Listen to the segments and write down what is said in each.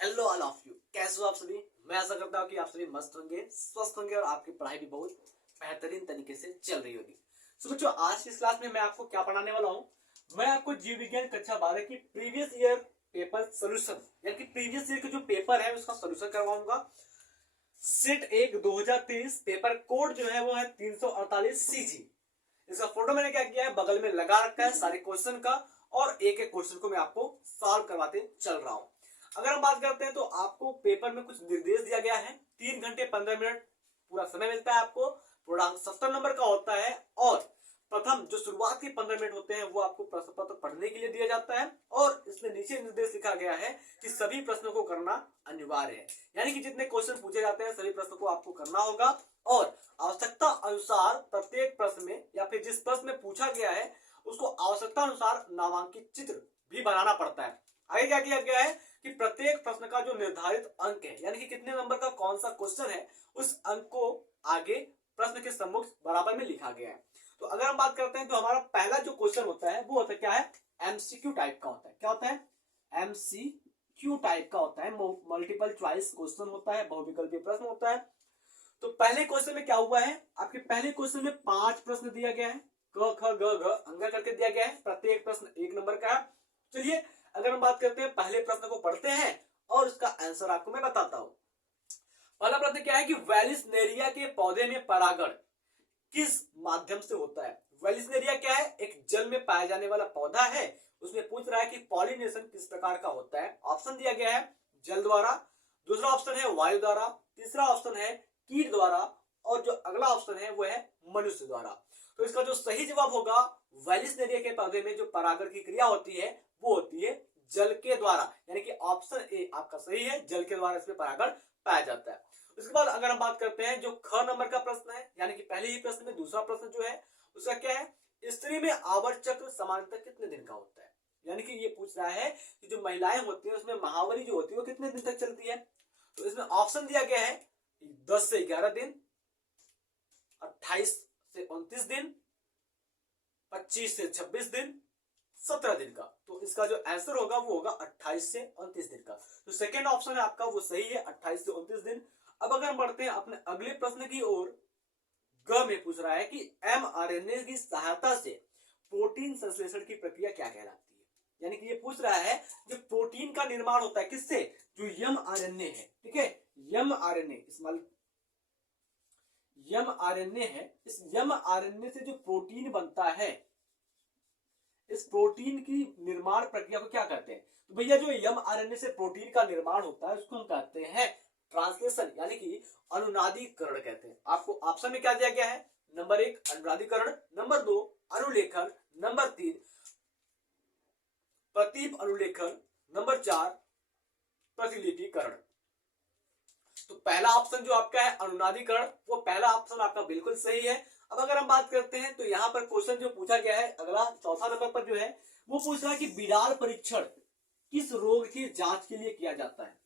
Hello all of you, कैसे हो आप सभी। मैं आशा करता हूँ कि आप सभी मस्त होंगे, स्वस्थ होंगे और आपकी पढ़ाई भी बहुत बेहतरीन तरीके से चल रही होगी। तो बच्चों, आज की इस क्लास में मैं आपको क्या पढ़ाने वाला हूँ। मैं आपको जीव विज्ञान कक्षा 12 की प्रीवियस ईयर पेपर सोल्यूशन यानी कि प्रीवियस ईयर के जो पेपर है उसका सोल्यूशन करवाऊंगा। सेट 1 2023 पेपर कोड जो है वो है 348 CG। इसका फोटो मैंने क्या किया है, बगल में लगा रखा है सारे क्वेश्चन का, और एक एक क्वेश्चन को मैं आपको सॉल्व करवाते चल रहा हूं। अगर हम बात करते हैं तो आपको पेपर में कुछ निर्देश दिया गया है। 3 घंटे 15 मिनट पूरा समय मिलता है आपको। पूर्णांक 70 नंबर का होता है और प्रथम जो शुरुआत के 15 मिनट होते हैं वो आपको प्रश्न पत्र पढ़ने के लिए दिया जाता है। और इसमें नीचे निर्देश लिखा गया है कि सभी प्रश्नों को करना अनिवार्य है, यानी कि जितने क्वेश्चन पूछे जाते हैं सभी प्रश्नों को आपको करना होगा। और आवश्यकता अनुसार प्रत्येक प्रश्न में या फिर जिस प्रश्न में पूछा गया है उसको आवश्यकता अनुसार नामांकित चित्र भी बनाना पड़ता है। आगे क्या किया गया है कि प्रत्येक प्रश्न का जो निर्धारित अंक है, यानी कि कितने नंबर का कौन सा क्वेश्चन है, उस अंक को आगे प्रश्न के सम्मुख बराबर में लिखा गया है। तो अगर हम बात करते हैं तो हमारा पहला जो क्वेश्चन होता है वो होता है क्या है, एमसीक्यू टाइप का होता है। क्या होता है, एमसीक्यू टाइप का होता है, मल्टीपल चॉइस क्वेश्चन होता है, बहुविकल्पीय प्रश्न होता है। तो पहले क्वेश्चन में क्या हुआ है, आपके पहले क्वेश्चन में 5 प्रश्न दिया गया है, क ख ग घ अंगा करके दिया गया है, प्रत्येक प्रश्न 1 नंबर का है। चलिए अगर हम बात करते हैं पहले प्रश्न को पढ़ते हैं और उसका आंसर आपको मैं बताता हूं। पहला प्रश्न क्या है कि वेलिसनेरिया के पौधे में परागण किस माध्यम से होता है। वेलिसनेरिया क्या है, एक जल में पाया जाने वाला पौधा है। उसमें पूछ रहा है कि पॉलिनेशन किस प्रकार का होता है। ऑप्शन दिया गया है जल द्वारा, दूसरा ऑप्शन है वायु द्वारा, तीसरा ऑप्शन है कीट द्वारा, और जो अगला ऑप्शन है वो है मनुष्य द्वारा। तो इसका जो सही जवाब होगा, वेलिसनेरिया के पौधे में जो परागण की क्रिया होती है वो होती है जल के द्वारा, यानी कि ऑप्शन ए आपका सही है, जल के द्वारा इसमें परागण पाया जाता है। उसके बाद अगर हम बात करते हैं जो ख नंबर का प्रश्न है, यानी कि पहले ही प्रश्न में दूसरा प्रश्न जो है उसका क्या है, स्त्री में आवर्त चक्र सामान्यतः कितने दिन का होता है। यानी कि ये पूछ रहा है कि जो महिलाएं होती है उसमें महावरी जो होती है वो कितने दिन तक चलती है। तो इसमें ऑप्शन दिया गया है 10 से 11 दिन, 28 से 29 दिन, 25 से 26 दिन, 17 दिन का। तो इसका जो आंसर होगा वो होगा 28 से 29 दिन का। तो सेकेंड ऑप्शन है आपका वो सही है, 28 से 29 दिन। अब अगर हम बढ़ते हैं अपने अगले प्रश्न की ओर, ग में पूछ रहा है कि mRNA की सहायता से प्रोटीन संश्लेषण की प्रक्रिया क्या कहलाती है। यानी कि ये पूछ रहा है जो प्रोटीन का निर्माण होता है किससे, जो mRNA है, ठीक है, mRNA है, इस mRNA से जो प्रोटीन बनता है, इस प्रोटीन की निर्माण प्रक्रिया को क्या कहते हैं। तो भैया जो mRNA से प्रोटीन का निर्माण होता है उसको हम कहते हैं ट्रांसलेशन, यानी कि अनुनादीकरण कहते हैं। आपको ऑप्शन में क्या दिया गया है, नंबर 1 अनुनादीकरण, नंबर 2 अनुलेखन, नंबर 3 प्रतीप अनुलेखन, नंबर 4 प्रतिलिपिकरण। तो पहला ऑप्शन जो आपका है अनुनादीकरण, वो पहला ऑप्शन आपका बिल्कुल सही है। अब अगर हम बात करते हैं तो यहाँ पर क्वेश्चन जो पूछा गया है अगला चौथा नंबर पर जो है वो पूछ रहा है कि विडाल परीक्षण किस रोग की जांच के लिए किया जाता है।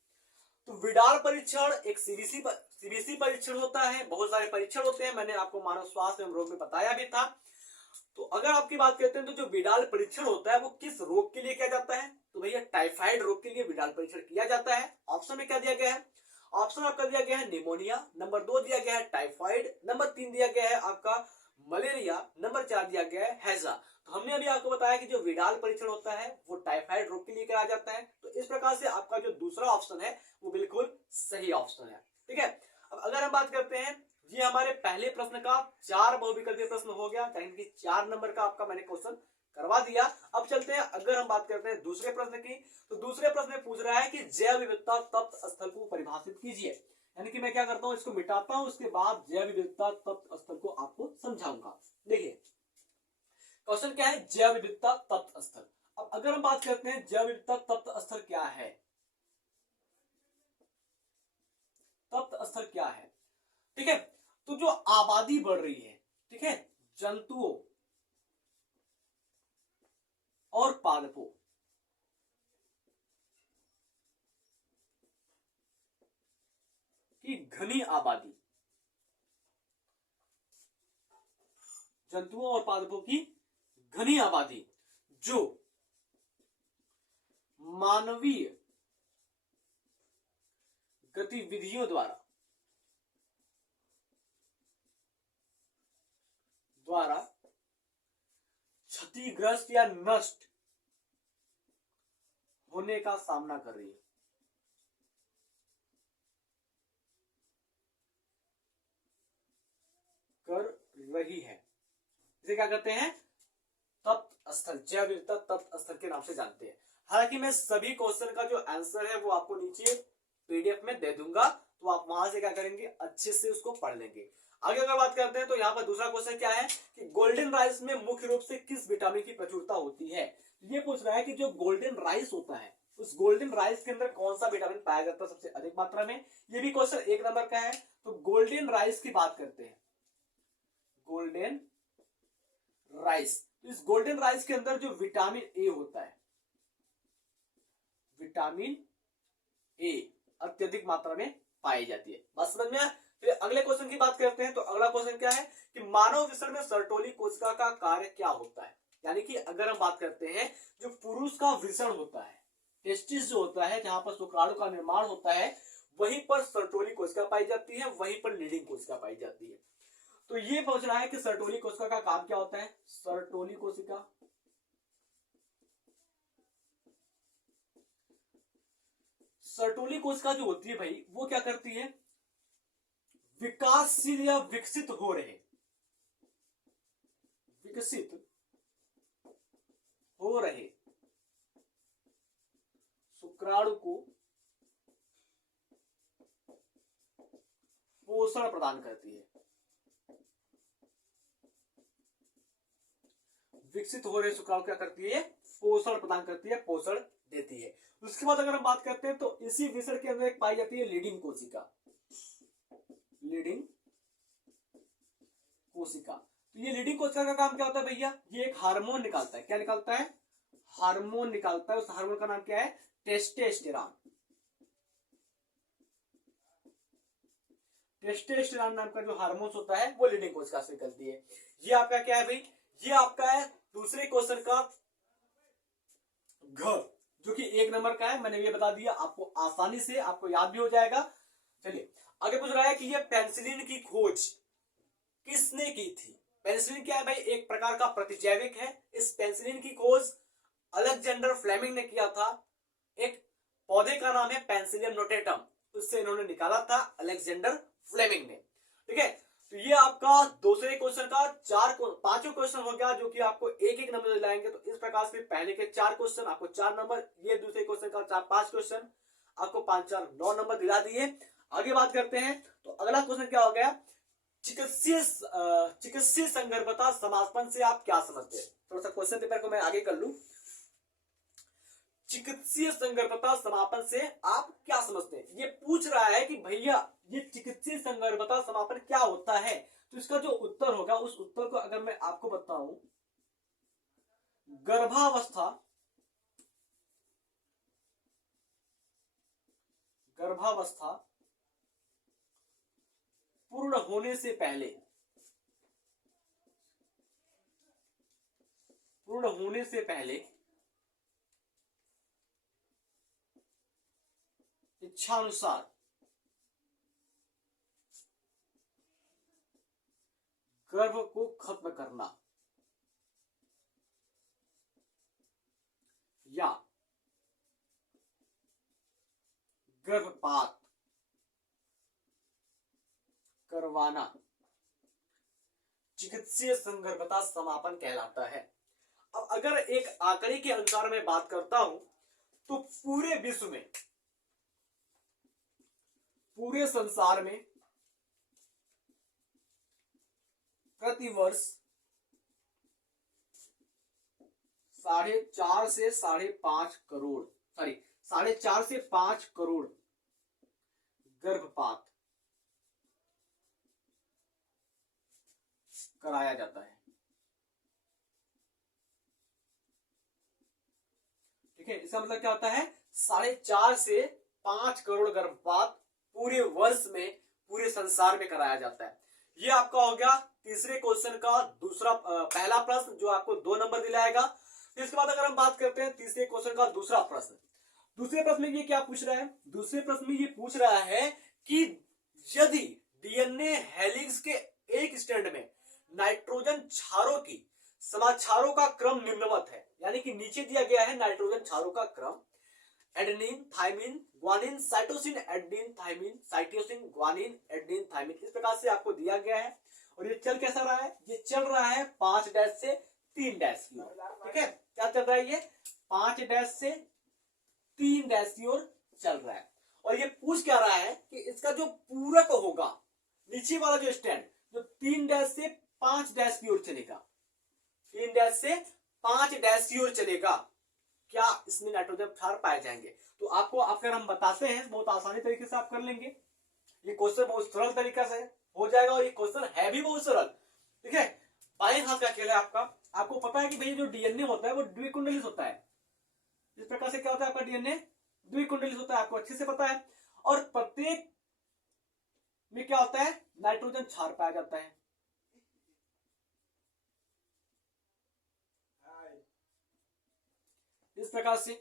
तो विडाल परीक्षण एक सीबीसी परीक्षण होता है, बहुत सारे परीक्षण होते हैं, मैंने आपको मानव स्वास्थ्य एवं रोग में बताया भी था। तो अगर आपकी बात करते हैं तो जो विडाल परीक्षण होता है वो किस रोग के लिए किया जाता है, तो भैया टाइफाइड रोग के लिए विडाल परीक्षण किया जाता है। ऑप्शन में क्या दिया गया है, ऑप्शन आपका दिया गया है निमोनिया, नंबर 2 दिया गया है टाइफाइड, नंबर 3 दिया गया है आपका मलेरिया, नंबर 4 दिया गया है हैजा। तो हमने अभी आपको बताया कि जो विडाल परीक्षण होता है वो टाइफाइड रोग के लिए कराया जाता है। तो इस प्रकार से आपका जो दूसरा ऑप्शन है वो बिल्कुल सही ऑप्शन है, ठीक है। अब अगर हम बात करते हैं, ये हमारे पहले प्रश्न का 4 बहुविकल्पीय प्रश्न हो गया, यानी कि 4 नंबर का आपका मैंने क्वेश्चन करवा दिया। अब चलते हैं अगर हम बात करते हैं दूसरे प्रश्न की, तो दूसरे प्रश्न में पूछ रहा है कि जैव विविधता तप्त स्थल को परिभाषित कीजिए। यानी कि मैं क्या करता हूं, इसको मिटाता हूं, उसके बाद जैव विविधता तप्त स्थल को आपको समझाऊंगा। देखिए क्वेश्चन क्या है, जैव विविधता तप्त स्थल। अब अगर हम बात करते हैं जैव विविधता तप्त स्थल क्या है, तप्त स्थल क्या है, ठीक है। तो जो आबादी बढ़ रही है, ठीक है, जंतुओं और पादपों की घनी आबादी, जंतुओं और पादपों की घनी आबादी जो मानवीय गतिविधियों द्वारा क्षतिग्रस्त या नष्ट होने का सामना कर रही है। इसे क्या कहते हैं? तप्त स्थल, जैव विविधता तप्त स्थल के नाम से जानते हैं। हालांकि मैं सभी क्वेश्चन का जो आंसर है वो आपको नीचे पीडीएफ में दे दूंगा, तो आप वहां से क्या करेंगे, अच्छे से उसको पढ़ लेंगे। आगे अगर बात करते हैं तो यहाँ पर दूसरा क्वेश्चन क्या है कि गोल्डन राइस में मुख्य रूप से किस विटामिन की प्रचुरता होती है। ये पूछ रहा है कि जो गोल्डन राइस होता है उस गोल्डन राइस के अंदर कौन सा विटामिन पाया जाता है सबसे अधिक मात्रा में। ये भी क्वेश्चन 1 नंबर का है। तो गोल्डन राइस की बात करते हैं, गोल्डन राइस। तो इस गोल्डन राइस के अंदर जो विटामिन ए होता है, विटामिन ए अत्यधिक मात्रा में पाई जाती है। बात समझ में आया? फिर अगले क्वेश्चन की बात करते हैं। तो अगला क्वेश्चन क्या है कि मानव विसर्जन में सर्टोली कोशिका का कार्य क्या होता है। यानी कि अगर हम बात करते हैं जो पुरुष का विसर्जन होता है, टेस्टिस जो होता है, जहां पर शुक्राणु का निर्माण होता है, वहीं पर सर्टोली कोशिका पाई जाती है, वहीं पर लीडिंग कोशिका पाई जाती है। तो ये पूछ रहा है कि सर्टोली कोशिका का काम क्या होता है। सर्टोली कोशिका सर्टोली कोशिका जो होती है भाई, वो क्या करती है, विकासशील या विकसित हो रहे शुक्राणु को पोषण प्रदान करती है। विकसित हो रहे शुक्राणु क्या करती है, पोषण प्रदान करती है, पोषण देती है। उसके बाद अगर हम बात करते हैं तो इसी विषय के अंदर एक पाई जाती है लीडिंग कोशिका। लीडिंग कोशिका, तो ये लीडिंग कोशिका का काम क्या होता है भैया, ये एक हार्मोन निकालता है। क्या निकालता है? हार्मोन निकालता है। उस हार्मोन का नाम क्या है? टेस्टोस्टेरॉन। टेस्टोस्टेरॉन नाम का जो हार्मोन होता है वो लीडिंग कोशिका से निकलती है। ये आपका क्या है भाई, ये आपका है दूसरे क्वेश्चन का घ, जो कि 1 नंबर का है। मैंने ये बता दिया, आपको आसानी से आपको याद भी हो जाएगा। चलिए आगे पूछ रहा है कि ये पेनिसिलिन की खोज किसने की थी। पेनिसिलिन क्या है भाई, एक प्रकार का प्रतिजैविक है। इस पेनिसिलिन की खोज अलेक्जेंडर फ्लेमिंग ने किया था। एक पौधे का नाम है पेनिसिलियम नोटेटम, उससे इन्होंने निकाला था अलेक्जेंडर फ्लेमिंग ने। ठीक है, तो ये आपका दूसरे क्वेश्चन का 5वां क्वेश्चन हो गया, जो कि आपको 1-1 नंबर दिलाएंगे। तो इस प्रकार से पहले के 4 क्वेश्चन आपको 4 नंबर, ये दूसरे क्वेश्चन का 4-5 क्वेश्चन आपको 5-4 9 नंबर दिला दिए। आगे बात करते हैं तो अगला क्वेश्चन क्या हो गया, चिकित्सीय संगर्भता समापन से आप क्या समझते हैं। थोड़ा सा क्वेश्चन पेपर को मैं आगे कर लूं। चिकित्सीय संगर्भता समापन से आप क्या समझते हैं। ये पूछ रहा है कि भैया ये चिकित्सीय संगर्भता समापन क्या होता है। तो इसका जो उत्तर होगा, उस उत्तर को अगर मैं आपको बताऊं, गर्भावस्था पूर्ण होने से पहले इच्छानुसार गर्भ को खत्म करना या गर्भपात करवाना चिकित्सीय संगर्भता समापन कहलाता है। अब अगर एक आंकड़े के अनुसार मैं बात करता हूं तो पूरे विश्व में, पूरे संसार में प्रतिवर्ष 4.5 से 5 करोड़ गर्भपात कराया जाता है। ठीक है, इसका मतलब क्या होता है, 4.5 से 5 करोड़ गर्भपात पूरे वर्ष में, पूरे संसार में कराया जाता है। ये आपका हो गया तीसरे क्वेश्चन का पहला प्रश्न, जो आपको 2 नंबर दिलाएगा। इसके बाद अगर हम बात करते हैं तीसरे क्वेश्चन का दूसरा प्रश्न, दूसरे प्रश्न में ये क्या पूछ रहा है, दूसरे प्रश्न में ये पूछ रहा है कि यदि डीएनए हेलिक्स के एक स्ट्रैंड में नाइट्रोजन क्षारों की समाक्षारों का क्रम निम्नवत है, यानी कि नीचे दिया गया है नाइट्रोजन क्षारों का क्रम, adenine, thymine, guanine, cytosine, adenine, thymine, cytosine, guanine, adenine, thymine, इस प्रकार से आपको दिया गया है। और ये चल कैसा रहा है, ये चल रहा है 5 डैश से 3 डैश की ओर। ठीक है, क्या चल रहा है, ये 5 डैश से 3 डैश की ओर चल रहा है। और ये पूछ क्या रहा है कि इसका जो पूरक होगा, नीचे वाला जो स्टैंड जो 3 डैश से 5 डैश की ओर चलेगा, 3 डैश से 5 डैश की ओर चलेगा, क्या इसमें नाइट्रोजन क्षार पाए जाएंगे। तो आपको अगर हम बताते हैं बहुत आसानी तरीके से आप कर लेंगे। ये क्वेश्चन बहुत सरल तरीका से हो जाएगा और ये क्वेश्चन है भी बहुत सरल। ठीक है, बाएं हाथ का खेल है आपका। आपको पता है कि भाई जो डीएनए होता है वो द्विकुंडलित होता है। इस प्रकार से क्या होता है आपका डीएनए द्विकुंडलित होता है, आपको अच्छे से पता है। और प्रत्येक में क्या होता है, नाइट्रोजन क्षार पाया जाता है। इस प्रकार से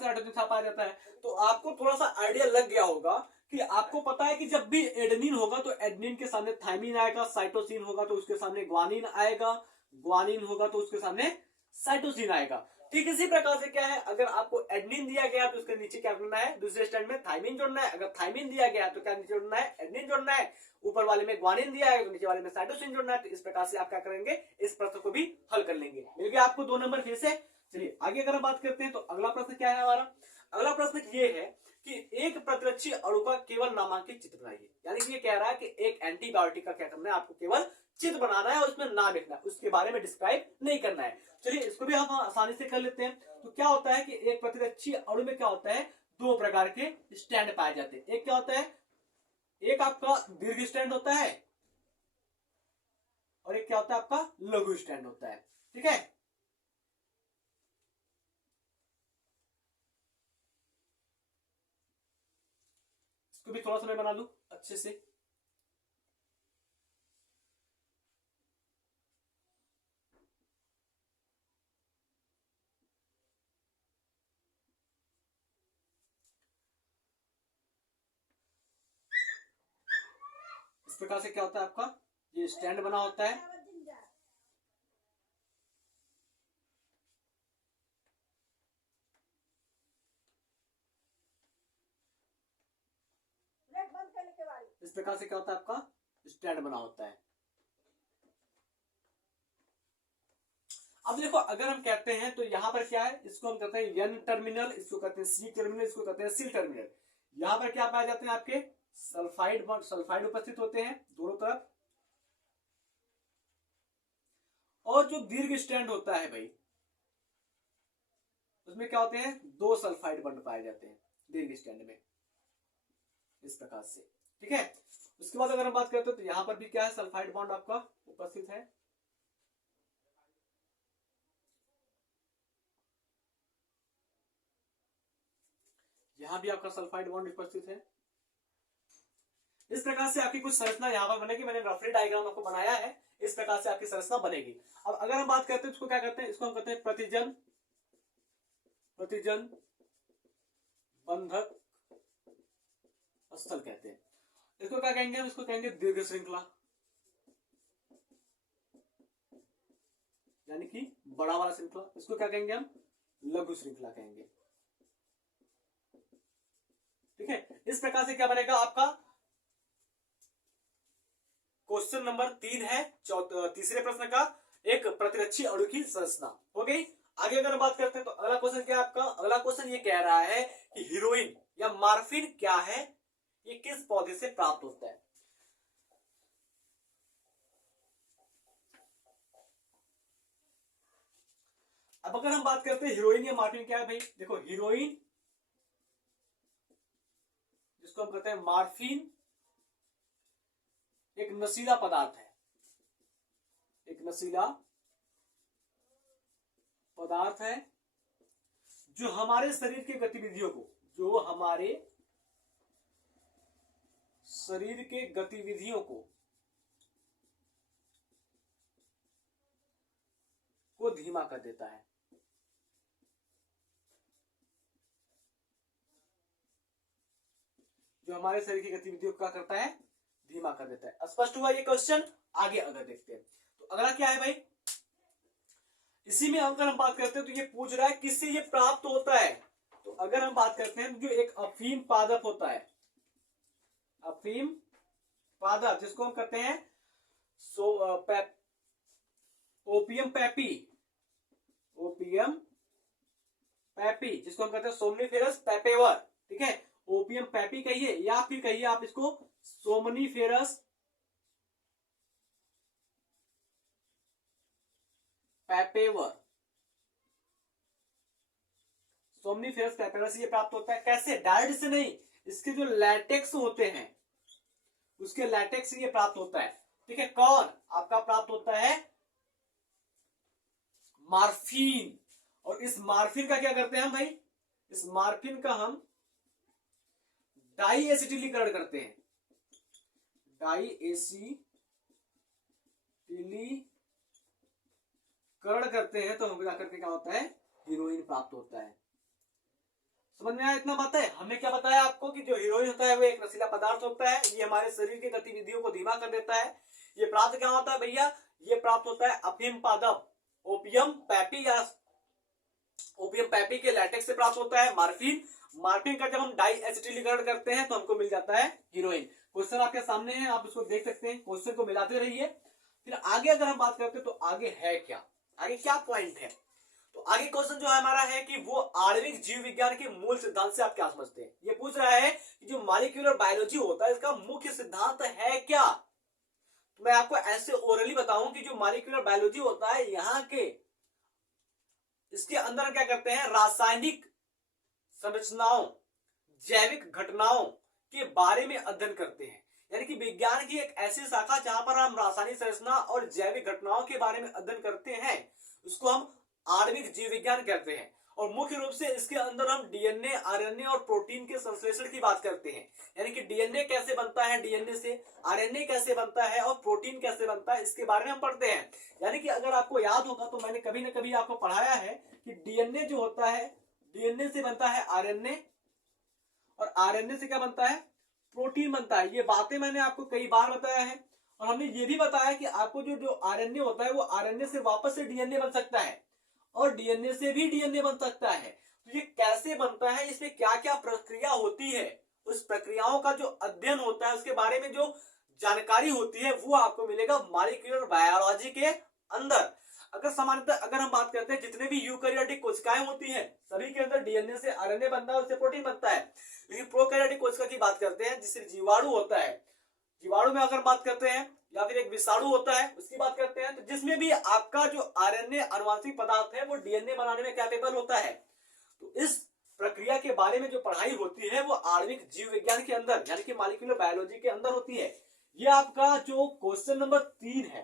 नाइट्रोजन क्षार पाया जाता है। तो आपको थोड़ा सा आइडिया लग गया होगा कि आपको पता है कि जब भी एडेनिन होगा तो एडेनिन के सामने थाइमिन आएगा, साइटोसिन होगा तो उसके सामने ग्वानिन आएगा, ग्वानिन होगा तो उसके सामने साइटोसिन आएगा। ठीक इसी प्रकार से क्या है, अगर आपको एडेनिन दिया गया तो उसके नीचे क्या करना है, दूसरे स्टैंड में थाइमिन जोड़ना है। अगर थाइमिन दिया गया तो क्या नीचे जोड़ना है, एडेनिन जोड़ना है। ऊपर वाले में ग्वानिन दिया है तो नीचे वाले में साइटोसिन जोड़ना है। तो इस प्रकार से आप क्या करेंगे, इस प्रश्न को भी हल कर लेंगे। मिल गया आपको 2 नंबर फिर से। चलिए आगे अगर हम बात करते हैं तो अगला प्रश्न क्या है हमारा, अगला प्रश्न ये है कि एक प्रतिरक्षी अणु का केवल नामांकित चित्र बनाइए। यानी कि ये कह रहा है कि एक एंटीबायोटिक का क्या करना है, आपको केवल चित्र बनाना है और उसमें नाम लिखना है, उसके बारे में डिस्क्राइब नहीं करना है। चलिए इसको भी हम आसानी से कर लेते हैं। तो क्या होता है कि एक प्रतिरक्षी अणु में क्या होता है, 2 प्रकार के स्टैंड पाए जाते हैं। एक क्या होता है, एक आपका दीर्घ स्टैंड होता है और एक क्या होता है आपका लघु स्टैंड होता है। ठीक है, इसको भी थोड़ा सा मैं बना लूं अच्छे से। इस प्रकार से क्या होता है आपका, ये स्टैंड बना होता है। इस प्रकार से क्या होता है आपका स्टैंड बना होता है। अब देखो अगर हम कहते हैं तो यहां पर क्या है, इसको हम कहते हैं एन टर्मिनल, इसको कहते हैं सी टर्मिनल, इसको कहते हैं सी टर्मिनल। यहां पर क्या पाए जाते हैं, आपके सल्फाइड उपस्थित होते हैं दोनों तरफ। और जो दीर्घ स्टैंड होता है भाई, उसमें क्या होते हैं, 2 सल्फाइड बॉन्ड पाए जाते हैं दीर्घ स्टैंड में, इस प्रकार से। ठीक है, उसके बाद अगर हम बात करते हैं तो यहां पर भी क्या है, सल्फाइड बॉन्ड आपका उपस्थित है। यहां भी आपका सल्फाइड बॉन्ड उपस्थित है। इस प्रकार से आपकी कुछ संरचना यहां पर बनेगी। मैंने रफली डायग्राम आपको बनाया है, इस प्रकार से आपकी संरचना बनेगी। अब अगर हम बात करते हैं इसको क्या करते हैं, इसको हम कहते हैं प्रतिजन बंधक स्थल कहते हैं। इसको क्या कहेंगे हम, इसको कहेंगे दीर्घ श्रृंखला, यानी कि बड़ा वाला श्रृंखला। इसको क्या कहेंगे हम, लघु श्रृंखला कहेंगे। ठीक है, इस प्रकार से क्या बनेगा आपका क्वेश्चन नंबर 3 है तीसरे प्रश्न का, एक प्रतिरक्षी अणु की संरचना हो गई। आगे अगर बात करते हैं तो अगला क्वेश्चन क्या है आपका, अगला क्वेश्चन ये कह रहा है कि हीरोइन या मॉर्फिन क्या है, ये किस पौधे से प्राप्त होता है। अब अगर हम बात करते हैं हीरोइन या मॉर्फिन क्या है भाई, देखो हीरोइन जिसको हम कहते हैं मॉर्फिन, एक नशीला पदार्थ है, एक नशीला पदार्थ है जो हमारे शरीर की गतिविधियों को, जो हमारे शरीर के गतिविधियों को को धीमा कर देता है। जो हमारे शरीर की गतिविधियों को क्या करता है, धीमा कर देता है। स्पष्ट हुआ ये क्वेश्चन? आगे अगर देखते हैं तो अगला क्या है भाई, इसी में अगर हम बात करते हैं तो ये पूछ रहा है किससे ये प्राप्त होता है। तो अगर हम बात करते हैं जो एक अफीम पादप होता है, अफीम पादप जिसको हम कहते हैं ओपियम पैपी, ओपियम पैपी जिसको हम कहते हैं सोमनीफेरस पैपेवर, ठीक है, ओपियम पैपी कहिए या फिर कहिए आप इसको सोमनीफेरस पैपेवर, सोमनीफेरस पैपेवर से ये प्राप्त होता है। कैसे? डायरेक्ट से नहीं, इसके जो लैटेक्स होते हैं उसके लैटेक्स से ये प्राप्त होता है, ठीक है। कौन आपका प्राप्त होता है? मार्फिन। और इस मार्फिन का क्या करते हैं हम भाई, इस मार्फिन का हम डाई एसिटिलीकरण करते हैं, डाई एसिटिलीकरण करते हैं तो हम जाकर के क्या होता है, हीरोइन प्राप्त होता है। समझ में आया इतना बात है? हमने क्या बताया आपको कि जो हीरोइन होता है वो एक नशीला पदार्थ होता है, ये हमारे शरीर की गतिविधियों को धीमा कर देता है। ये प्राप्त क्या होता है भैया, ये प्राप्त होता है अफीम पादप ओपियम पैपी या ओपियम पैपी के लैटेक्स से प्राप्त होता है मार्फिन। मार्फिन का जब हम डाई एसिटिलीकरण करते हैं तो हमको मिल जाता है हीरोइन। क्वेश्चन आपके सामने है, आप उसको देख सकते हैं, क्वेश्चन को मिलाते रहिए। फिर आगे अगर हम बात करते हैं तो आगे है क्या, आगे क्या पॉइंट है, तो आगे क्वेश्चन जो है हमारा है कि वो आणविक जीव विज्ञान के मूल सिद्धांत से आप क्या समझते हैं। ये पूछ रहा है कि जो मॉलिक्यूलर बायोलॉजी होता है इसका मुख्य सिद्धांत है क्या। तो मैं आपको ऐसे ओरली बताऊं कि जो मॉलिक्यूलर बायोलॉजी होता है यहाँ के इसके अंदर क्या करते हैं, रासायनिक संरचनाओं, जैविक घटनाओं के बारे में अध्ययन करते हैं। यानी कि विज्ञान की एक ऐसी शाखा जहां पर हम रासायनिक संरचना और जैविक घटनाओं के बारे में अध्ययन करते हैं, उसको हम आणविक जीव विज्ञान कहते हैं। और मुख्य रूप से इसके अंदर हम डीएनए, आरएनए और प्रोटीन के संश्लेषण की बात करते हैं। यानी कि डीएनए कैसे बनता है, डीएनए से आरएनए कैसे बनता है और प्रोटीन कैसे बनता है, इसके बारे में हम पढ़ते हैं। यानी कि अगर आपको याद होगा तो मैंने कभी ना कभी आपको पढ़ाया है कि डीएनए जो होता है, डीएनए से बनता है आरएनए और आरएनए से क्या बनता है, प्रोटीन बनता है। ये बातें मैंने आपको कई बार बताया है। और हमने ये भी बताया कि आपको जो आरएनए होता है वो आरएनए से वापस से डीएनए बन सकता है और डीएनए से भी डीएनए बन सकता है। तो ये कैसे बनता है, इसमें क्या क्या प्रक्रिया होती है, उस प्रक्रियाओं का जो अध्ययन होता है, उसके बारे में जो जानकारी होती है वो आपको मिलेगा मॉलिक्यूलर बायोलॉजी के अंदर। अगर सामान्यतः अगर हम बात करते हैं जितने भी यूकैरियोटिक कोशिकाएं होती हैं सभी के अंदर डीएनए से आरएनए बनता है, उससे प्रोटीन बनता है। लेकिन प्रोकैरियोटिक कोशिका की बात करते हैं जिससे जीवाणु होता है, जीवाणु में अगर बात करते हैं या फिर एक विषाणु होता है उसकी बात करते हैं, तो जिसमें भी आपका जो आरएनए अनुवांशिक पदार्थ है वो डीएनए बनाने में कैपेबल होता है। तो इस प्रक्रिया के बारे में जो पढ़ाई होती है वो आणविक जीव विज्ञान के अंदर यानी कि मॉलिक्यूलर बायोलॉजी के अंदर होती है। ये आपका जो क्वेश्चन नंबर 3 है,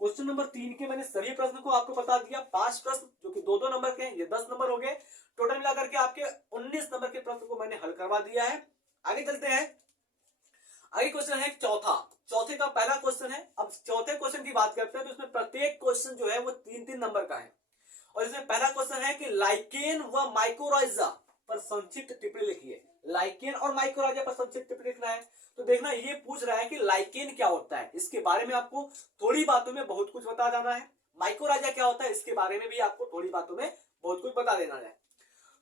क्वेश्चन नंबर 3 के मैंने सभी प्रश्न को आपको बता दिया। 5 प्रश्न जो कि 2-2 नंबर के हैं, ये 10 नंबर हो गए। टोटल मिलाकर के आपके 19 नंबर के प्रश्न को मैंने हल करवा दिया है। आगे चलते हैं। आगे क्वेश्चन है चौथा, चौथे का पहला क्वेश्चन है। अब चौथे क्वेश्चन की बात करते हैं तो इसमें प्रत्येक क्वेश्चन जो है वो 3-3 नंबर का है। और इसमें पहला क्वेश्चन है कि लाइकेन व माइकोराइजा पर संक्षिप्त टिप्पणी लिखिए। लाइकेन और माइकोराइजा पर संक्षिप्त टिप्पणी लिखना है। तो देखना ये पूछ रहा है कि लाइकेन क्या होता है, इसके बारे में आपको थोड़ी बातों में बहुत कुछ बता जाना है। माइकोराइजा क्या होता है इसके बारे में भी आपको थोड़ी बातों में बहुत कुछ बता देना है।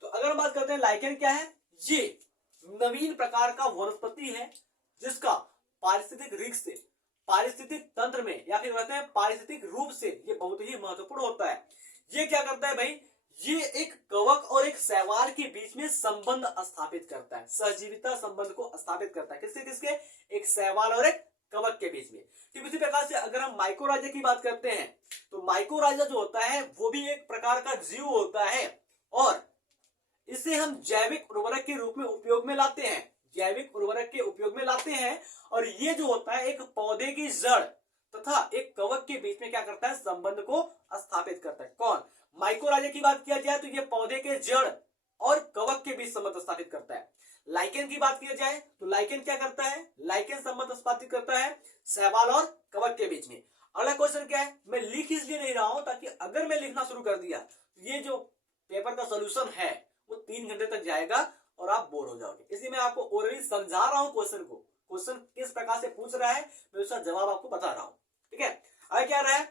तो अगर हम बात करते हैं लाइकेन क्या है, ये नवीन प्रकार का वनस्पति है जिसका पारिस्थितिक रिक्स से, पारिस्थितिक तंत्र में या फिर कहते हैं पारिस्थितिक रूप से ये बहुत ही महत्वपूर्ण होता है। ये क्या करता है भाई, ये एक कवक और एक शैवाल के बीच में संबंध स्थापित करता है, सहजीविता संबंध को स्थापित करता है। किसके किसके, एक शैवाल और एक कवक के बीच में। ठीक उसी प्रकार से अगर हम माइकोराइजा की बात करते हैं तो माइकोराइजा जो होता है वो भी एक प्रकार का जीव होता है और इसे हम जैविक उर्वरक के रूप में उपयोग में लाते हैं, जैविक उर्वरक के उपयोग में लाते हैं। और ये जो होता है एक पौधे की जड़ तथा एक कवक के बीच में क्या करता है, संबंध को स्थापित करता है। कौन, माइकोराइजा की बात किया जाए तो ये पौधे के जड़ और कवक के बीच संबंध स्थापित करता है। लाइकेन की बात किया जाए तो लाइकेन क्या करता है, लाइकेन संबंध स्थापित करता है शैवाल और कवक के बीच में। अगला क्वेश्चन क्या है, मैं लिख इसलिए नहीं रहा हूं ताकि अगर मैं लिखना शुरू कर दिया तो ये जो पेपर का सोल्यूशन है वो 3 घंटे तक जाएगा और आप बोर हो जाओगे। इसलिए मैं आपको ऑलरेडी समझा रहा हूं क्वेश्चन को, क्वेश्चन किस प्रकार से पूछ रहा है मैं उसका जवाब आपको बता रहा हूं। ठीक है, आगे क्या रहा है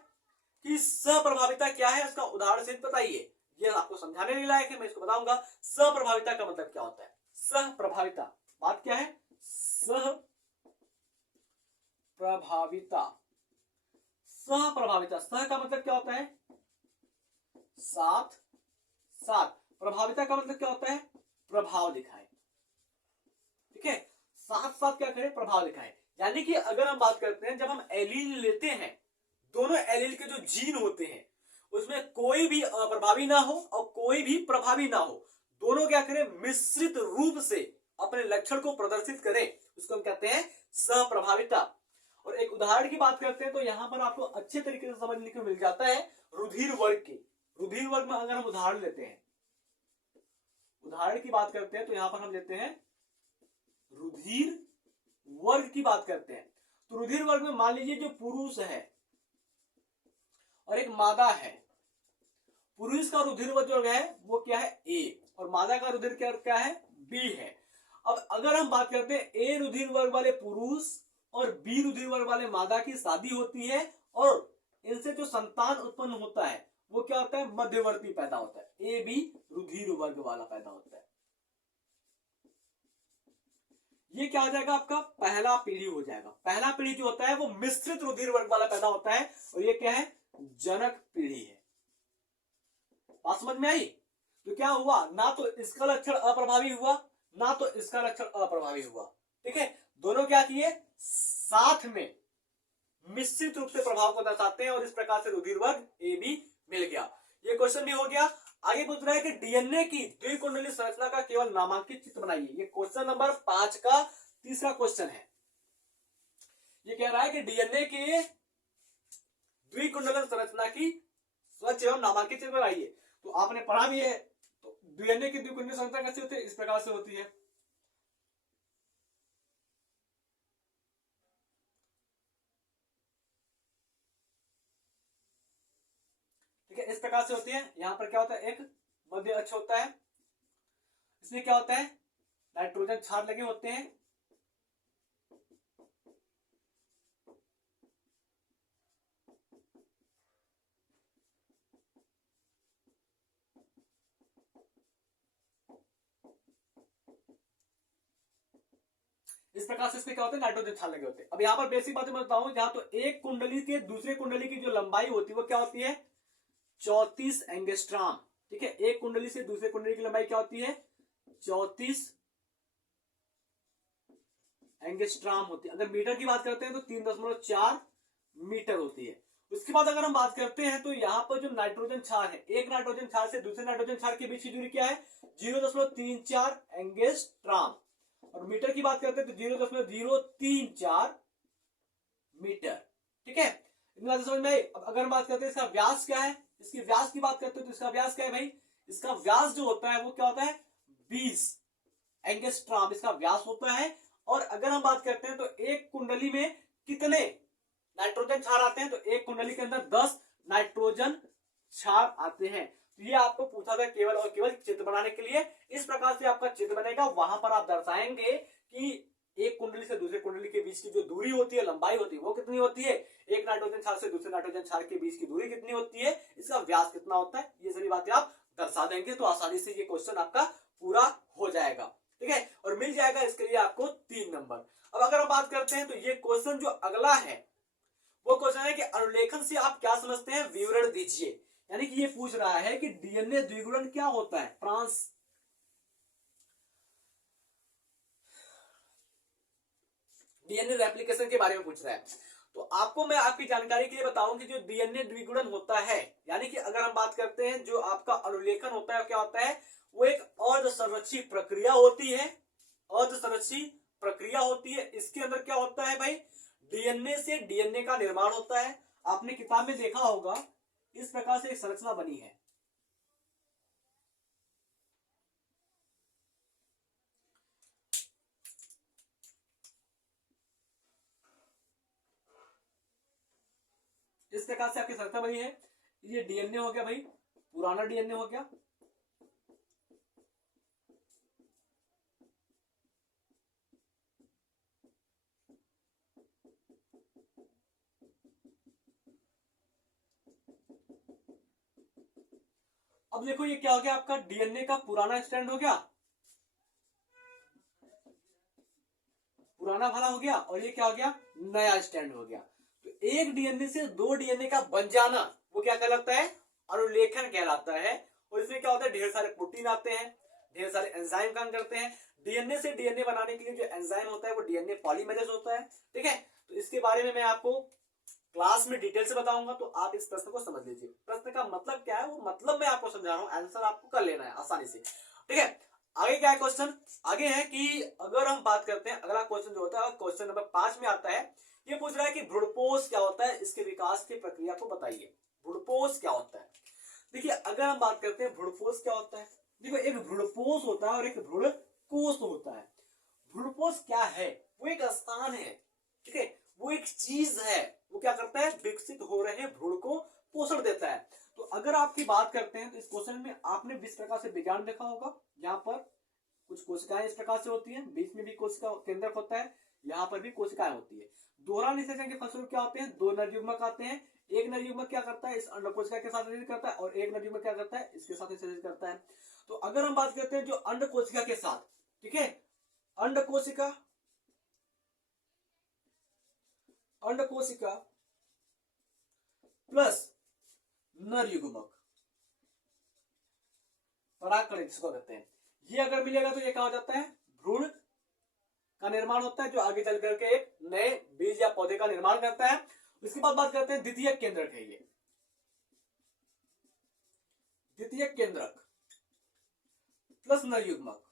कि सप्रभाविता क्या है, उसका उदाहरण सहित बताइए। ये आपको समझाने नहीं लायक है, मैं इसको बताऊंगा। सप्रभाविता का मतलब क्या होता है। सहप्रभाविता, बात क्या है, सहप्रभाविता। सहप्रभाविता, सह का मतलब क्या होता है, साथ, साथ। प्रभाविता का मतलब क्या होता है, प्रभाव दिखाए। ठीक है, साथ साथ क्या करें, प्रभाव दिखाए। यानी कि अगर हम बात करते हैं, जब हम एलील लेते हैं, दोनों एलील के जो जीन होते हैं उसमें कोई भी अप्रभावी ना हो और कोई भी प्रभावी ना हो, दोनों क्या करें, मिश्रित रूप से अपने लक्षण को प्रदर्शित करें, उसको हम कहते हैं सहप्रभाविता। और एक उदाहरण की बात करते हैं तो यहां पर आपको अच्छे तरीके से समझने को मिल जाता है रुधिर वर्ग की। रुधिर वर्ग में अगर हम उदाहरण लेते हैं, उदाहरण की बात करते हैं तो यहां पर हम लेते हैं रुधिर वर्ग की बात करते हैं। तो रुधिर वर्ग में मान लीजिए जो पुरुष है और एक मादा है, पुरुष का रुधिर वर्ग है वो क्या है, ए, और मादा का रुधिर क्या है, बी है। अब अगर हम बात करते हैं ए रुधिर वर्ग वाले पुरुष और बी रुधिर वर्ग वाले मादा की शादी होती है और इनसे जो संतान उत्पन्न होता है वो क्या होता है, मध्यवर्ती पैदा होता है, ए बी रुधिर वर्ग वाला पैदा होता है। ये क्या हो जाएगा, आपका पहला पीढ़ी हो जाएगा। पहला पीढ़ी जो होता है वो मिश्रित रुधिर वर्ग वाला पैदा होता है और ये क्या है, जनक पीढ़ी है। बात समझ में आई। तो क्या हुआ, ना तो इसका लक्षण अप्रभावी हुआ ना तो इसका लक्षण अप्रभावी हुआ। ठीक है, दोनों क्या किए, साथ में मिश्रित रूप से प्रभाव को दर्शाते हैं और इस प्रकार से रुधिर वर्ग ए बी मिल गया। ये क्वेश्चन भी हो गया। आगे पूछ रहा है कि डीएनए की द्विकुंडली संरचना का केवल नामांकित चित्र बनाइए। ये क्वेश्चन नंबर 5 का तीसरा क्वेश्चन है। ये कह रहा है कि डीएनए की द्विकुंडल संरचना की स्वच्छ एवं नामांकित चित्र बनाइए। तो आपने पढ़ा भी है, तो डीएनए की द्विकुंडली संरचना कैसे होती है, इस प्रकार से होती है। ठीक है, इस प्रकार से होती है। यहां पर क्या होता है, एक मध्य अक्ष होता है, इसमें क्या होता है, नाइट्रोजन क्षार लगे होते हैं। इस प्रकार से इसमें क्या होता है, नाइट्रोजन क्षार लगे होते हैं। अब यहाँ पर बेसिक बातें मैं बताऊं, जहां तो एक कुंडली के दूसरे कुंडली की जो लंबाई होती है वो क्या होती है, 34 एंगस्ट्रॉम। ठीक है, एक कुंडली से दूसरे कुंडली की लंबाई क्या होती है, 34 एंगस्ट्रॉम होती है। अगर मीटर की बात करते हैं तो 3.4 मीटर होती है। उसके बाद अगर हम बात करते हैं तो यहाँ पर जो नाइट्रोजन क्षार है, एक नाइट्रोजन क्षार से दूसरे नाइट्रोजन क्षार के बीच की दूरी क्या है, 0.34 एंगस्ट्रॉम। और मीटर की बात करते हैं तो 0.034 मीटर। ठीक है, इतनी बात समझ में आई। अब अगर हम बात करते हैं इसका व्यास क्या है, इसकी व्यास की बात करते हैं तो इसका व्यास क्या है भाई, इसका व्यास जो होता है वो क्या होता है, 20 एंगस्ट्रॉम इसका व्यास होता है। और अगर हम बात करते हैं तो एक कुंडली में कितने नाइट्रोजन क्षार आते हैं, तो एक कुंडली के अंदर 10 नाइट्रोजन क्षार आते हैं। तो ये आपको पूछा था केवल और केवल चित्र बनाने के लिए। इस प्रकार से आपका चित्र बनेगा, वहां पर आप दर्शाएंगे कि एक कुंडली से दूसरे कुंडली के बीच की जो दूरी होती है, लंबाई होती है, वो कितनी होती है, एक नाइट्रोजन क्षार से दूसरे नाइट्रोजन क्षार के बीच की दूरी कितनी होती है, इसका व्यास कितना होता है, ये सभी बातें आप दर्शा देंगे तो आसानी से ये क्वेश्चन आपका पूरा हो जाएगा। ठीक है, और मिल जाएगा इसके लिए आपको 3 नंबर। अब अगर हम बात करते हैं तो ये क्वेश्चन जो अगला है वो क्वेश्चन है कि अनुलेखन से आप क्या समझते हैं, विवरण दीजिए। यानी कि ये पूछ रहा है कि डीएनए द्विगुणन क्या होता है, डीएनए रेप्लिकेशन के बारे में पूछ रहा है। तो आपको मैं आपकी जानकारी के लिए बताऊं कि जो डीएनए द्विगुणन होता है, यानी कि अगर हम बात करते हैं जो आपका अनुलेखन होता है, क्या होता है, वो एक अर्धसंरक्षी प्रक्रिया होती है। अर्धसंरक्षी प्रक्रिया होती है। इसके अंदर क्या होता है भाई, डीएनए से डीएनए का निर्माण होता है। आपने किताब में देखा होगा, इस प्रकार से एक संरचना बनी है। इस प्रकार से आपकी संरचना बनी है। ये डीएनए हो गया भाई, पुराना डीएनए हो गया। अब देखो ये क्या हो गया, आपका डीएनए का पुराना स्ट्रैंड हो गया, पुराना वाला हो गया, और ये क्या हो गया, नया स्ट्रैंड हो गया। तो एक डीएनए से दो डीएनए का बन जाना वो क्या कहलाता है, अनुलेखन कहलाता है। और इसमें क्या होता है, ढेर सारे प्रोटीन आते हैं, ढेर सारे एंजाइम काम करते हैं। डीएनए से डीएनए बनाने के लिए जो एंजाइम होता है वो डीएनए पॉलीमरेज होता है। ठीक है, तो इसके बारे में मैं आपको क्लास में डिटेल से बताऊंगा, तो आप इस प्रश्न को समझ लीजिए। प्रश्न का मतलब क्या है, वो मतलब मैं आपको समझा रहा हूँ, आंसर आपको कर लेना है आसानी से। ठीक है, आगे क्या है क्वेश्चन, आगे है कि अगर हम बात करते हैं, अगला क्वेश्चन जो होता है क्वेश्चन नंबर 5 में आता है। ये पूछ रहा है कि भ्रूणपोष क्या होता है, इसके विकास की प्रक्रिया को बताइए। भ्रूणपोष क्या होता है, देखिए अगर हम बात करते हैं भ्रूणपोष क्या होता है, देखो एक भ्रूणपोष होता है और एक भ्रूणकोष होता है। भ्रूणपोष क्या है, वो एक स्थान है, ठीक है, वो एक चीज है, वो क्या करता है, विकसित हो रहे भ्रूण को पोषण देता है। तो अगर आपकी बात करते हैं तो इस क्वेश्चन में आपने 20 प्रकार से विज्ञान देखा होगा। यहाँ पर कुछ कोशिकाएं इस प्रकार से होती हैं, बीच में भी कोशिका केंद्रक होता है, यहाँ पर भी कोशिकाएं होती है। दोहरा निषेचन के फलस्वरूप क्या होते हैं, दो नरयुग्मक आते हैं। एक नरयुग्मक क्या करता है, इस अंडकोशिका के साथ निषेचन करता है, और एक नरयुग्मक क्या करता है, इसके साथ निषेचन करता है। तो अगर हम बात करते हैं जो अंडकोशिका के साथ, ठीक है, अंडकोशिका प्लस नरयुग्मक, परागकण जिसको कहते हैं, ये अगर मिलेगा तो ये क्या हो जाता है, भ्रूण का निर्माण होता है, जो आगे चल करके एक नए बीज या पौधे का निर्माण करता है। इसके बाद बात करते हैं द्वितीयक केंद्रक है, ये द्वितीयक केंद्रक प्लस नरयुग्मक,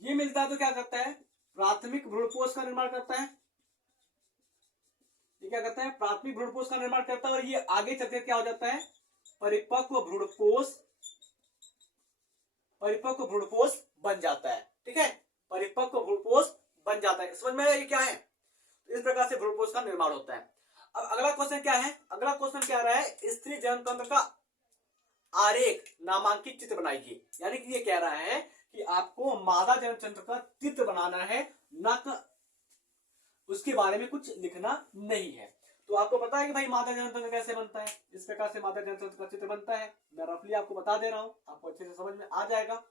ये मिलता है तो क्या करता है, प्राथमिक भ्रूणपोष का निर्माण करता है। ये क्या करता है, प्राथमिक भ्रूणपोष का निर्माण करता है, और ये आगे चलकर क्या हो जाता है, परिपक्व भ्रूणपोष बन जाता है। ठीक है, परिपक्व भ्रूणपोष बन जाता है। समझ में आया ये क्या है, इस प्रकार से भ्रूणपोष का निर्माण होता है। अब अगला क्वेश्चन क्या है, अगला क्वेश्चन क्या रहा है, स्त्री जननतंत्र का आरेख नामांकित चित्र बनाइए। यानी कि ये कह रहा है कि आपको मादा जननतंत्र का चित्र बनाना है, न उसके बारे में कुछ लिखना नहीं है। तो आपको पता है कि भाई मादा जननतंत्र कैसे बनता है, इस प्रकार से मादा जननतंत्र का चित्र बनता है। मैं रफली आपको बता दे रहा हूं, आपको अच्छे से समझ में आ जाएगा।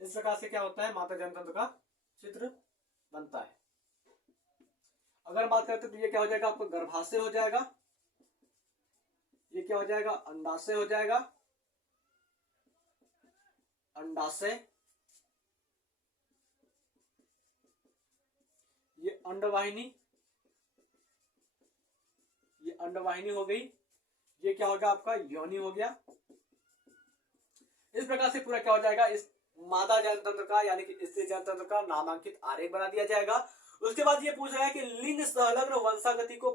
इस प्रकार से क्या होता है, मादा जननतंत्र का चित्र बनता है। अगर बात करते हैं तो ये क्या हो जाएगा, आपको गर्भाशय हो जाएगा, ये क्या हो जाएगा, अंडाशय हो जाएगा, अंडाशय, ये अंडवाहिनी, ये अंडवाहिनी हो गई, ये क्या होगा आपका, योनि हो गया। इस प्रकार से पूरा क्या हो जाएगा, इस मादा जननतंत्र का यानी कि स्त्री जननतंत्र का नामांकित आरेख बना दिया जाएगा। उसके बाद ये पूछ रहा है कि लिंग संलग्न वंशागति को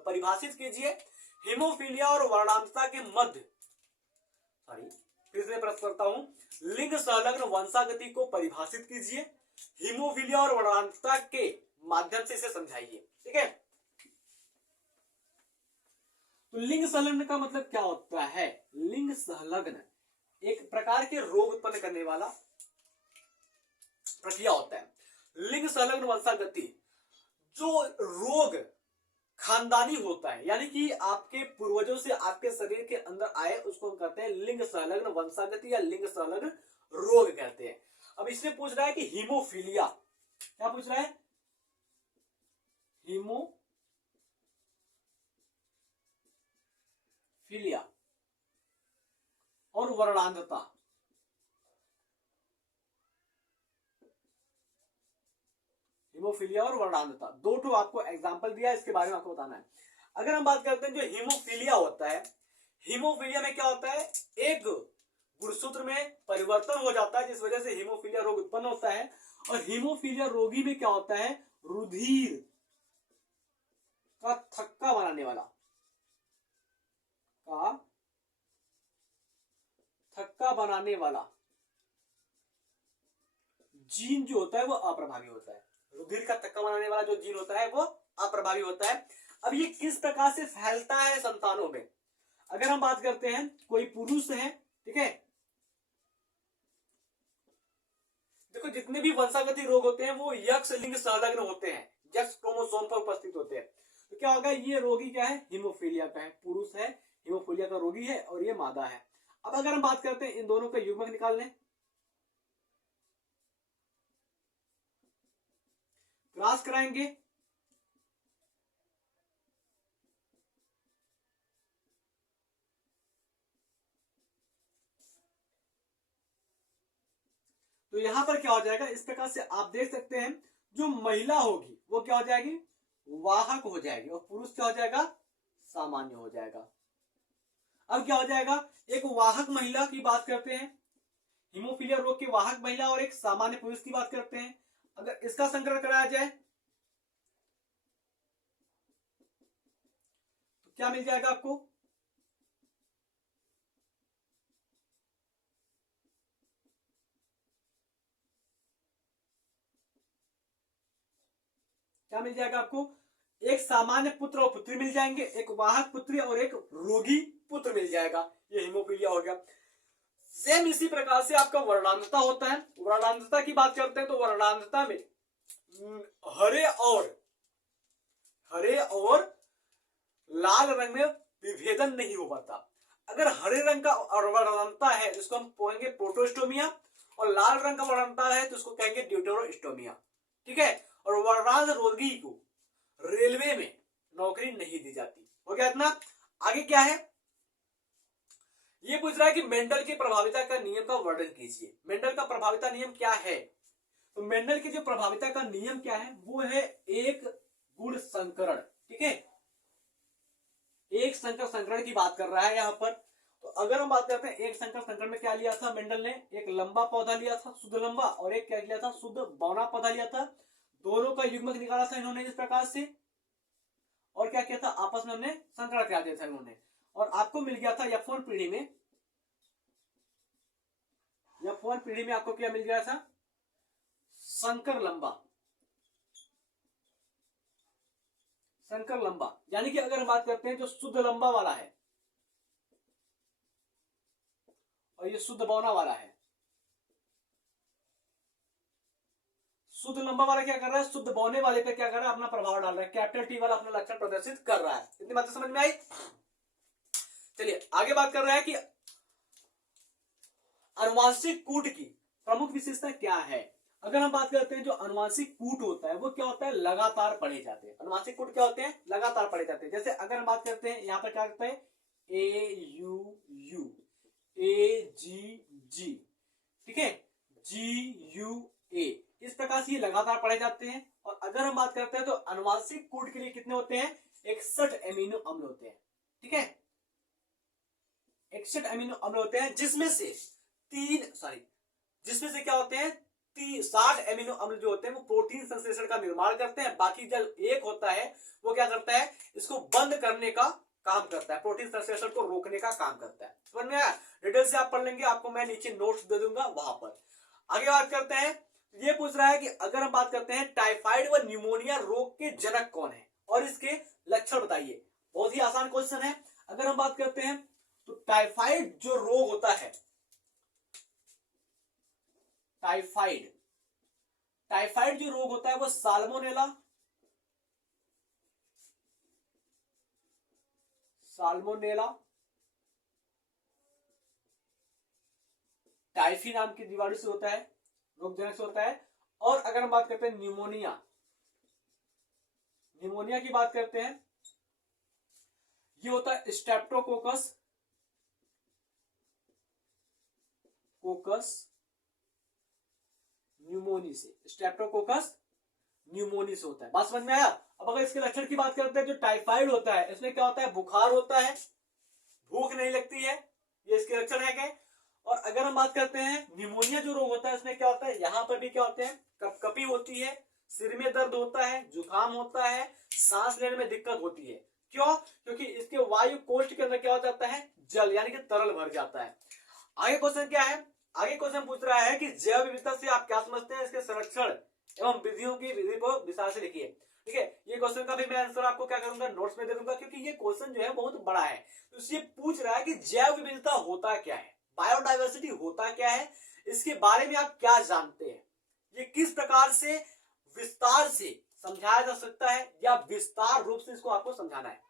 परिभाषित कीजिए। हीमोफीलिया और वर्णांतता के मध्य, फिर से प्रश्न करता हूं, लिंग संलग्न वंशागति को परिभाषित कीजिए, हीमोफीलिया और वर्णांतता के माध्यम से इसे समझाइए। ठीक है, तो लिंग संलग्न का मतलब क्या होता है, लिंग संलग्न एक प्रकार के रोग उत्पन्न करने वाला प्रक्रिया होता है। लिंग संलग्न वंशागति, जो रोग खानदानी होता है, यानी कि आपके पूर्वजों से आपके शरीर के अंदर आए, उसको हम कहते हैं लिंग संलग्न वंशागति या लिंग संलग्न रोग कहते हैं। अब इसमें पूछ रहा है कि हीमोफीलिया, क्या पूछ रहा है, हीमोफीलिया और वर्णांधता, हीमोफीलिया और वर्णांधता, दो ठो आपको एग्जांपल दिया, इसके बारे में आपको बताना है। अगर हम बात करते हैं जो हीमोफीलिया होता है, हीमोफीलिया में क्या होता है, एक गुणसूत्र में परिवर्तन हो जाता है, जिस वजह से हीमोफीलिया रोग उत्पन्न होता है। और हीमोफीलिया रोगी में क्या होता है, रुधिर का थक्का बनाने वाला जीन जो होता है वो अप्रभावी होता है। रुधिर का थक्का बनाने वाला जो जीन होता है वो अप्रभावी होता है। अब ये किस प्रकार से फैलता है संतानों में, अगर हम बात करते हैं, कोई पुरुष है, ठीक है, देखो जितने भी वंशागति रोग होते हैं वो यक्ष लिंग संलग्न होते हैं, यक्ष क्रोमोसोम पर उपस्थित होते हैं। तो क्या होगा, ये रोगी क्या है, हीमोफीलिया का है, पुरुष है, हीमोफीलिया का रोगी है, और ये मादा है। अब अगर हम बात करते हैं इन दोनों का युग्मक निकाल लें, क्रॉस कराएंगे, तो यहां पर क्या हो जाएगा, इस प्रकार से आप देख सकते हैं, जो महिला होगी वो क्या हो जाएगी, वाहक हो जाएगी, और पुरुष क्या हो जाएगा, सामान्य हो जाएगा। अब क्या हो जाएगा, एक वाहक महिला की बात करते हैं, हीमोफीलिया रोग की वाहक महिला, और एक सामान्य पुरुष की बात करते हैं। अगर इसका संकरण कराया जाए तो क्या मिल जाएगा आपको, क्या मिल जाएगा आपको, एक सामान्य पुत्र और पुत्री मिल जाएंगे, एक वाहक पुत्री और एक रोगी पुत्र मिल जाएगा। ये हीमोफीलिया हो गया। सेम इसी प्रकार से आपका वर्णांधता होता है। वर्णांधता की बात करते हैं तो वर्णांधता में हरे और लाल रंग में विभेदन नहीं हो पाता। अगर हरे रंग का वर्णांधता है जिसको हम कहेंगे प्रोटोस्टोमिया, और लाल रंग का वर्णांधता है तो उसको कहेंगे ड्यूटेरोस्टोमिया, ठीक है। और वर्णांध रोगी को रेलवे में नौकरी नहीं दी जाती। हो गया इतना। आगे क्या है, ये पूछ रहा है कि मेंडल की प्रभाविता का नियम का वर्णन कीजिए। मेंडल का प्रभाविता नियम क्या है, तो मेंडल की जो प्रभाविता का नियम क्या है, वो है एक गुण संकरण, ठीक है, एक संकर संकरण की बात कर रहा है यहां पर। तो अगर हम बात करते हैं एक संकर संकरण में क्या लिया था मेंडल ने, एक लंबा पौधा लिया था शुद्ध लंबा, और एक क्या लिया था, शुद्ध बौना पौधा लिया था। दोनों का युग्मक निकाला था इन्होंने इस प्रकार से, और क्या किया था, आपस में हमने संकरण करा दिया था इन्होंने, और आपको मिल गया था F1 पीढ़ी में, F1 पीढ़ी में आपको क्या मिल गया था, संकर लंबा, संकर लंबा। यानी कि अगर हम बात करते हैं जो शुद्ध लंबा वाला है और ये शुद्ध बौना वाला है, शुद्ध लंबा वाला क्या कर रहा है, शुद्ध बौने वाले पे क्या कर रहा है, अपना प्रभाव डाल रहा है, कैपिटल टी वाला अपना लक्षण प्रदर्शित कर रहा है। इतनी बातें समझ में आई। चलिए आगे बात कर रहा है कि अनुवांशिक कूट की प्रमुख विशेषता क्या है। अगर हम बात करते हैं जो अनुवांशिक कूट होता है वो क्या होता है, लगातार पढ़े जाते हैं। अनुवांशिक कूट क्या होते हैं, लगातार पढ़े जाते हैं। जैसे अगर हम बात करते हैं यहाँ पर क्या करते हैं, AUU, AGG, ठीक है, GUA, इस प्रकार से ये लगातार पढ़े जाते हैं। और अगर हम बात करते हैं तो अनुवांशिक कूट के लिए कितने होते हैं, 61 अमीनो अम्ल होते हैं, ठीक है, 61 अमीनो अम्ल होते हैं, जिसमें से क्या होते हैं, 60 अमीनो अम्ल जो होते हैं वो प्रोटीन संश्लेषण का निर्माण करते हैं। बाकी जो एक होता है वो क्या करता है, इसको बंद करने का काम करता है, प्रोटीन संश्लेषण को रोकने का काम करता है। समझ में आया, डिटेल से आप पढ़ लेंगे, आपको मैं नीचे नोट्स दे दूंगा वहां पर। आगे बात करते हैं, ये पूछ रहा है कि अगर हम बात करते हैं टाइफाइड व न्यूमोनिया रोग के जनक कौन है और इसके लक्षण बताइए। बहुत ही आसान क्वेश्चन है। अगर हम बात करते हैं तो टाइफाइड जो रोग होता है, टाइफाइड जो रोग होता है वो साल्मोनेला, टाइफी नाम की जीवाणु से होता है, रोगजनक से होता है। और अगर हम बात करते हैं न्यूमोनिया की बात करते हैं, ये होता है स्ट्रेप्टोकोकस न्यूमोनी से, स्ट्रेप्टोकोकस न्यूमोनी से होता है। बात समझ में आया। अब अगर इसके लक्षण की बात करते हैं, जो टाइफाइड होता है इसमें क्या होता है, बुखार होता है, भूख नहीं लगती है, ये इसके लक्षण है क्या। और अगर हम बात करते हैं निमोनिया जो रोग होता है उसमें क्या होता है, यहाँ पर भी क्या होते हैं, कपकपी होती है, सिर में दर्द होता है, जुकाम होता है, सांस लेने में दिक्कत होती है। क्यों? क्योंकि इसके वायु कोष्ठ के अंदर क्या हो जाता है, जल यानी कि तरल भर जाता है। आगे क्वेश्चन क्या है, आगे क्वेश्चन पूछ रहा है कि जैव विविधता से आप क्या समझते हैं, इसके संरक्षण एवं विधियों की विधि को विस्तार से लिखिए। ठीक है, ये क्वेश्चन का भी मैं आंसर आपको क्या करूंगा, नोट्स में दे दूंगा, क्योंकि ये क्वेश्चन जो है बहुत बड़ा है। तो ये पूछ रहा है कि जैव विविधता होता क्या है, बायोडाइवर्सिटी होता क्या है, इसके बारे में आप क्या जानते हैं, ये किस प्रकार से विस्तार से समझाया जा सकता है, या विस्तार रूप से इसको आपको समझाना है।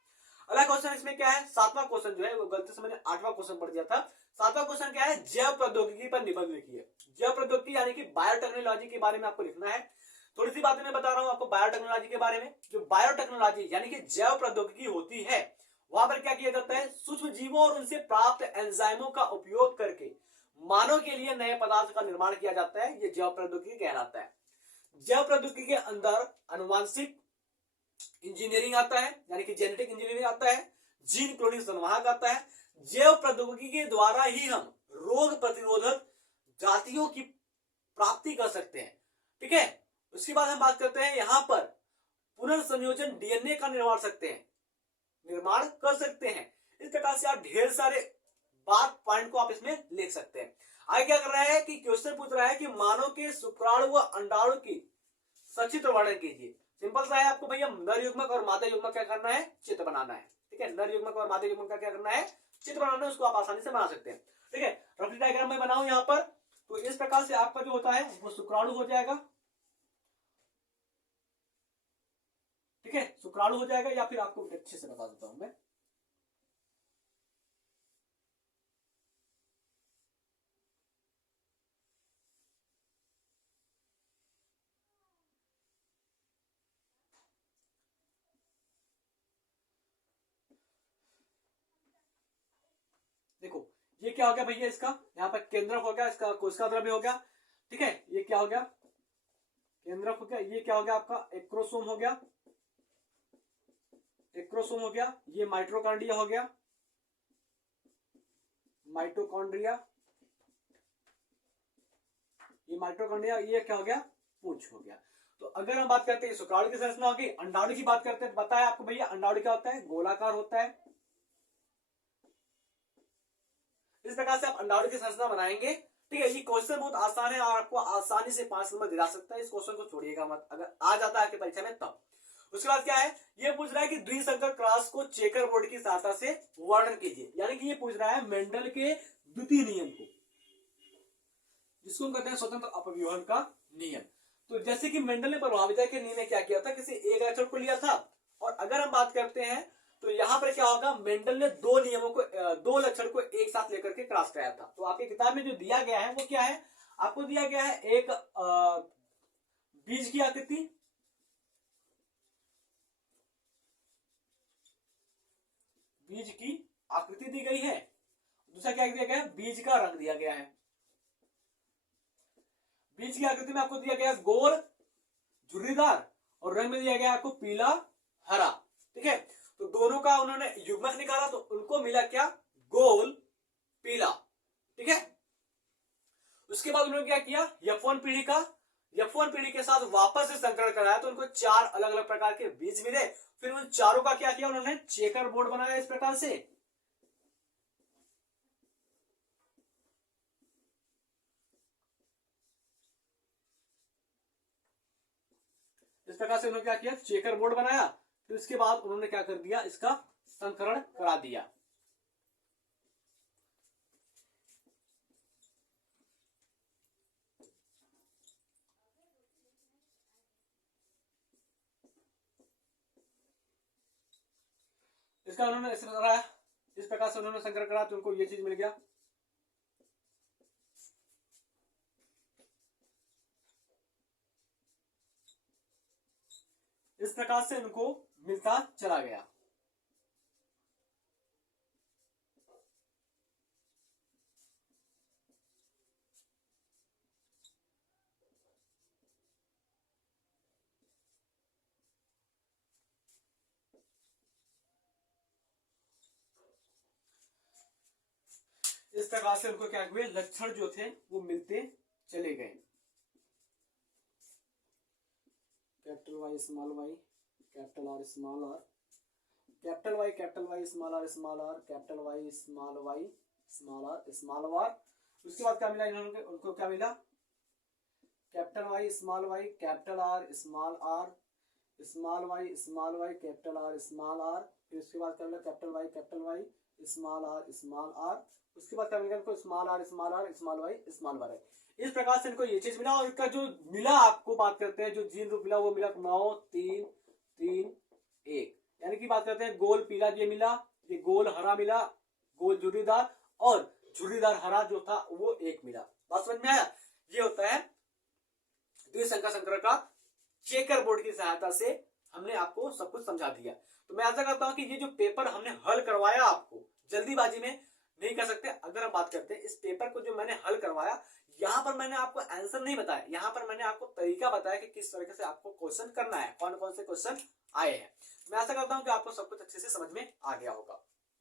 अगला क्वेश्चन इसमें क्या है, सातवां क्वेश्चन जो है वो गलती से मैंने आठवां क्वेश्चन पढ़ दिया था। सातवां क्वेश्चन क्या है, जैव प्रौद्योगिकी पर निबंध लिखिए। जैव प्रौद्योगिकी यानी कि बायोटेक्नोलॉजी के बारे में आपको लिखना है। थोड़ी सी बातें मैं बता रहा हूं आपको बायोटेक्नोलॉजी के बारे में। जो बायोटेक्नोलॉजी यानी कि जैव प्रौद्योगिकी होती है, वहां पर क्या किया जाता है, सूक्ष्म जीवों और उनसे प्राप्त एंजाइमों का उपयोग करके मानव के लिए नए पदार्थ का निर्माण किया जाता है, ये जैव प्रौद्योगिकी कहलाता है। जैव प्रौद्योगिकी के अंदर अनुवांशिक इंजीनियरिंग आता है, यानी कि जेनेटिक इंजीनियरिंग आता है, जीन क्लोनिंग संवाहक आता है। जैव प्रौद्योगिकी के द्वारा ही हम रोग प्रतिरोधक जातियों की प्राप्ति कर सकते हैं। ठीक है, उसके बाद हम बात करते हैं यहां पर पुनर्संयोजन डीएनए का निर्माण कर सकते हैं। इस प्रकार से आप ढेर सारे बात पॉइंट को आप इसमें लिख सकते हैं। आगे क्या कर रहा है कि क्वेश्चन पूछ रहा है कि मानव के शुक्राणु व अंडाणु की सचित्र वर्णन कीजिए। सिंपल सा है आपको भैया, नर युग्मक और मादा युग्मक क्या करना है, चित्र बनाना है। ठीक है, नर युग्मक और मादा युग्मक का क्या करना है, चित्र बनाना है, उसको आप आसानी से बना सकते हैं। ठीक है, रफली डायग्राम में बनाऊं यहाँ पर, तो इस प्रकार से आपका जो होता है वो शुक्राणु हो जाएगा। ठीक है, शुक्राणु हो जाएगा, या फिर आपको अच्छे से बता देता हूं मैं। देखो ये क्या हो गया भैया, इसका यहाँ पर केंद्रक हो गया, इसका कोशिका द्रव्य हो गया। ठीक है, ये क्या हो गया, केंद्रक हो गया। ये क्या हो गया आपका, एक्रोसोम हो गया, एक्रोसोम हो गया। ये माइटोकॉन्ड्रिया हो गया, माइटोकॉन्ड्रिया, ये माइटोकॉन्ड्रिया। ये क्या हो गया, पूंछ हो गया। तो अगर हम बात करते हैं शुक्राणु की संरचना होगी, अंडाणु की बात करते हैं, बताया आपको भैया अंडाणु क्या होता है, गोलाकार होता है। इस प्रकार से आप अंडाणु की संरचना बनाएंगे। ठीक है, ये क्वेश्चन बहुत आसान है और आपको आसानी से 5 नंबर दिला सकता है। इस क्वेश्चन को छोड़िएगा मत, अगर आ जाता है आपके परीक्षा में तब। उसके बाद क्या है, ये पूछ रहा है कि द्विसंकर क्रॉस को चेकर बोर्ड की सहायता से वर्णन कीजिए। यानी कि ये पूछ रहा है मेंडल के द्वितीय नियम को, जिसको हम कहते हैं स्वतंत्र अपव्यूहन का नियम। तो जैसे कि मेंडल ने प्रभाविता के नियम में क्या किया था, किसी एक लक्षण को लिया था, और अगर हम बात करते हैं तो यहां पर क्या होगा, मेंडल ने दो नियमों को, दो लक्षण को एक साथ लेकर के क्रॉस कराया था। तो आपकी किताब में जो दिया गया है वो क्या है, आपको दिया गया है एक बीज की आकृति, बीज की आकृति दी गई है। दूसरा क्या दिया गया है, बीज का रंग दिया गया है। बीज की आकृति में आपको दिया गया गोल झुर्रीदार, और रंग में दिया गया आपको पीला हरा। ठीक है, तो दोनों का उन्होंने युग्मक निकाला, तो उनको मिला क्या, गोल पीला। ठीक है, उसके बाद उन्होंने क्या किया, F1 पीढ़ी का, F1 पीढ़ी के साथ वापस से संकरण कराया, तो उनको 4 अलग अलग प्रकार के बीज मिले। फिर उन चारों का क्या किया, उन्होंने चेकर बोर्ड बनाया इस प्रकार से। इस प्रकार से उन्होंने क्या किया, चेकर बोर्ड बनाया। फिर उसके बाद उन्होंने क्या कर दिया, इसका संकरण करा दिया। इसका उन्होंने इस प्रकार से उन्होंने संकरण करा, तो उनको ये चीज मिल गया। इस प्रकार से उनको मिलता चला गया। इस प्रकार से उनको क्या हुए, लक्षण जो थे वो मिलते चले गए। Capital Y small Y, capital R small R, capital Y small R small R, capital Y small R small R. उसके बाद क्या मिला इन्होंने, उनको क्या मिला, capital Y small Y, capital R small R, small Y capital R small R. फिर उसके बाद क्या मिला, कैपिटल वाई स्मॉल आर। उसके बाद क्या मिला इनको, स्मॉल आर स्मॉल वाई। इस प्रकार से इनको ये चीज मिला। और इसका जो मिला आपको बात करते हैं, जो जीन रूप मिला वो मिला 9 3 3 1, यानी कि बात करते हैं गोल पीला ये मिला, ये गोल हरा मिला, गोल झुर्रीदार, और झुर्रीदार हरा जो था वो एक मिला। बात समझ में आया? ये होता है द्विसंख्या संकर का चेकर बोर्ड की सहायता से हमने आपको सब कुछ समझा दिया। तो मैं आशा करता हूं कि ये जो पेपर हमने हल करवाया आपको, जल्दीबाजी में नहीं कर सकते। अगर हम बात करते हैं इस पेपर को जो मैंने हल करवाया, यहां पर मैंने आपको आंसर नहीं बताया, यहां पर मैंने आपको तरीका बताया कि किस तरीके से आपको क्वेश्चन करना है, कौन कौन से क्वेश्चन आए हैं। मैं आशा करता हूं कि आपको सब कुछ अच्छे से समझ में आ गया होगा।